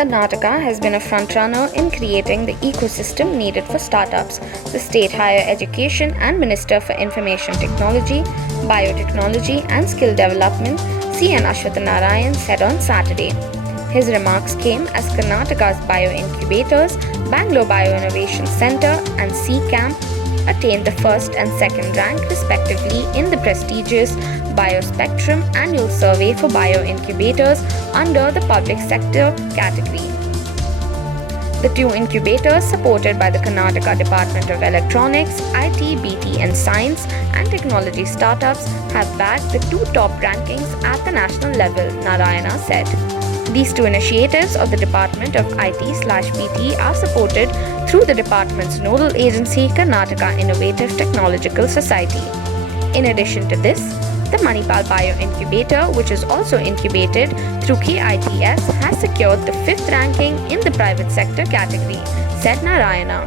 Karnataka has been a frontrunner in creating the ecosystem needed for startups, the State Higher Education and Minister for Information Technology, Biotechnology and Skill Development, C.N. Ashwatha Narayana, said on Saturday. His remarks came as Karnataka's bio-incubators, Bangalore Bio-Innovation Centre and C-Camp attained the first and second rank respectively in the prestigious Biospectrum Annual Survey for Bio-Incubators under the Public Sector category. The two incubators, supported by the Karnataka Department of Electronics, IT, BT and Science and Technology startups, have bagged the two top rankings at the national level, Narayana said. These two initiatives of the Department of IT/BT are supported through the department's nodal agency, Karnataka Innovative Technological Society. In addition to this, the Manipal Bio Incubator, which is also incubated through KITS, has secured the fifth ranking in the private sector category, said Narayana.